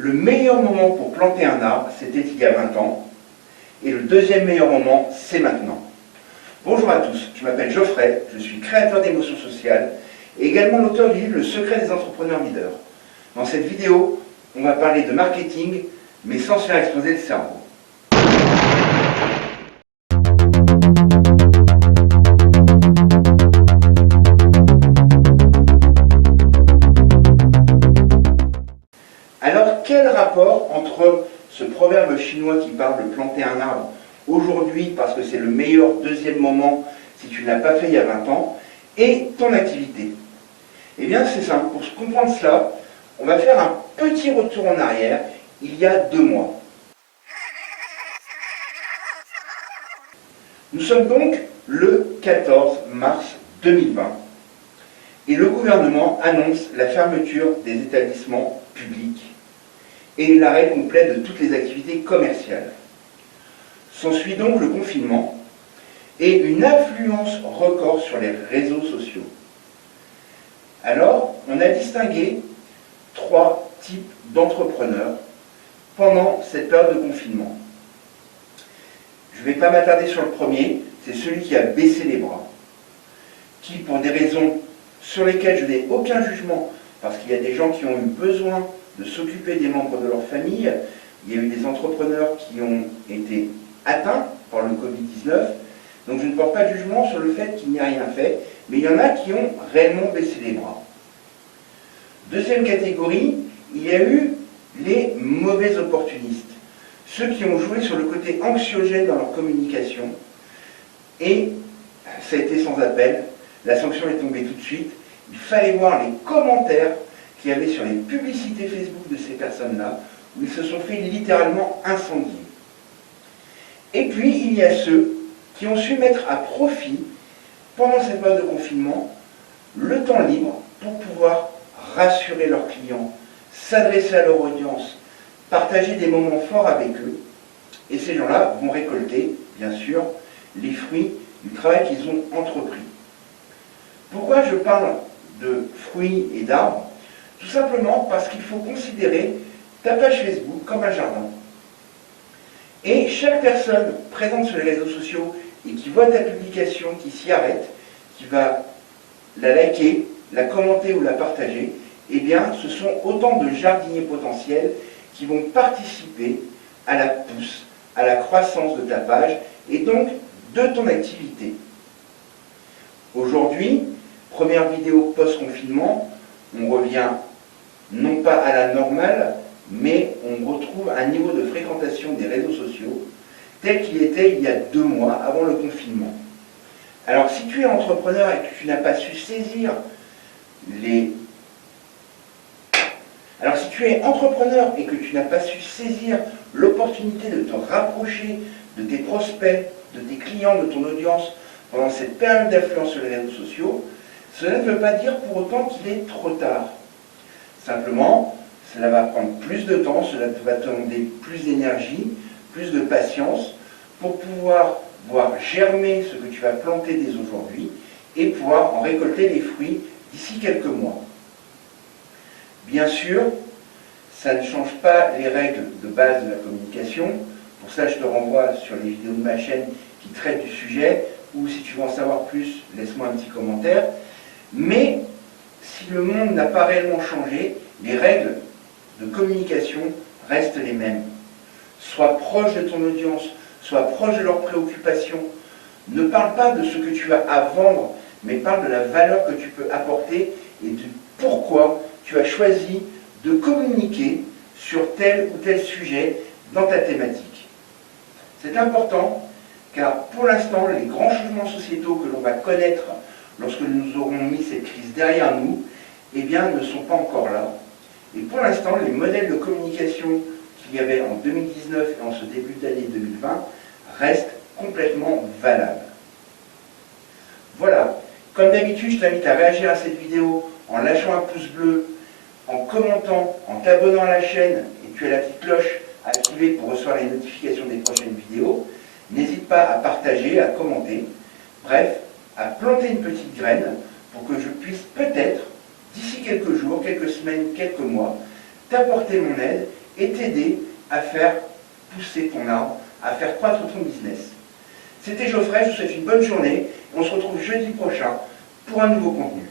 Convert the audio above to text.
Le meilleur moment pour planter un arbre, c'était il y a 20 ans. Et le deuxième meilleur moment, c'est maintenant. Bonjour à tous, je m'appelle Geoffrey, je suis créateur d'émotions sociales et également l'auteur du livre Le secret des entrepreneurs leaders. Dans cette vidéo, on va parler de marketing, mais sans se faire exploser le cerveau. Alors, quel rapport entre ce proverbe chinois qui parle de planter un arbre aujourd'hui parce que c'est le meilleur deuxième moment si tu ne l'as pas fait il y a 20 ans et ton activité? Eh bien, c'est simple. Pour comprendre cela, on va faire un petit retour en arrière il y a 2 mois. Nous sommes donc le 14 mars 2020 et le gouvernement annonce la fermeture des établissements publics et l'arrêt complet de toutes les activités commerciales. S'ensuit donc le confinement et une affluence record sur les réseaux sociaux. Alors, on a distingué 3 types d'entrepreneurs pendant cette période de confinement. Je ne vais pas m'attarder sur le premier, c'est celui qui a baissé les bras, qui, pour des raisons sur lesquelles je n'ai aucun jugement, parce qu'il y a des gens qui ont eu besoin de s'occuper des membres de leur famille, il y a eu des entrepreneurs qui ont été atteints par le Covid-19, donc je ne porte pas de jugement sur le fait qu'il n'y a rien fait, mais il y en a qui ont réellement baissé les bras. Deuxième catégorie, il y a eu les mauvais opportunistes, ceux qui ont joué sur le côté anxiogène dans leur communication, et ça a été sans appel, la sanction est tombée tout de suite, il fallait voir les commentaires qu'il y avait sur les publicités Facebook de ces personnes-là, où ils se sont fait littéralement incendier. Et puis, il y a ceux qui ont su mettre à profit, pendant cette période de confinement, le temps libre pour pouvoir rassurer leurs clients, s'adresser à leur audience, partager des moments forts avec eux. Et ces gens-là vont récolter, bien sûr, les fruits du travail qu'ils ont entrepris. Pourquoi je parle de fruits et d'arbres? Tout simplement parce qu'il faut considérer ta page Facebook comme un jardin. Et chaque personne présente sur les réseaux sociaux et qui voit ta publication, qui s'y arrête, qui va la liker, la commenter ou la partager, eh bien, ce sont autant de jardiniers potentiels qui vont participer à la pousse, à la croissance de ta page et donc de ton activité. Aujourd'hui, première vidéo post-confinement, on revient non pas à la normale, mais on retrouve un niveau de fréquentation des réseaux sociaux tel qu'il était il y a 2 mois avant le confinement. Alors si tu es entrepreneur et que tu n'as pas su saisir l'opportunité de te rapprocher de tes prospects, de tes clients, de ton audience pendant cette période d'affluence sur les réseaux sociaux, cela ne veut pas dire pour autant qu'il est trop tard. Simplement, cela va prendre plus de temps, cela va te demander plus d'énergie, plus de patience pour pouvoir voir germer ce que tu vas planter dès aujourd'hui et pouvoir en récolter les fruits d'ici quelques mois. Bien sûr, ça ne change pas les règles de base de la communication. Pour ça, je te renvoie sur les vidéos de ma chaîne qui traitent du sujet, ou si tu veux en savoir plus, laisse-moi un petit commentaire. Mais si le monde n'a pas réellement changé, les règles de communication restent les mêmes. Sois proche de ton audience, sois proche de leurs préoccupations. Ne parle pas de ce que tu as à vendre, mais parle de la valeur que tu peux apporter et de pourquoi tu as choisi de communiquer sur tel ou tel sujet dans ta thématique. C'est important car pour l'instant, les grands changements sociétaux que l'on va connaître lorsque nous aurons mis cette crise derrière nous, eh bien, ne sont pas encore là. Et pour l'instant, les modèles de communication qu'il y avait en 2019 et en ce début d'année 2020 restent complètement valables. Voilà, comme d'habitude, je t'invite à réagir à cette vidéo en lâchant un pouce bleu, en commentant, en t'abonnant à la chaîne, et tu as la petite cloche à activer pour recevoir les notifications des prochaines vidéos. N'hésite pas à partager, à commenter, bref, à planter une petite graine pour que je puisse peut-être, d'ici quelques jours, quelques semaines, quelques mois, t'apporter mon aide et t'aider à faire pousser ton arbre, à faire croître ton business. C'était Geoffrey, je vous souhaite une bonne journée. On se retrouve jeudi prochain pour un nouveau contenu.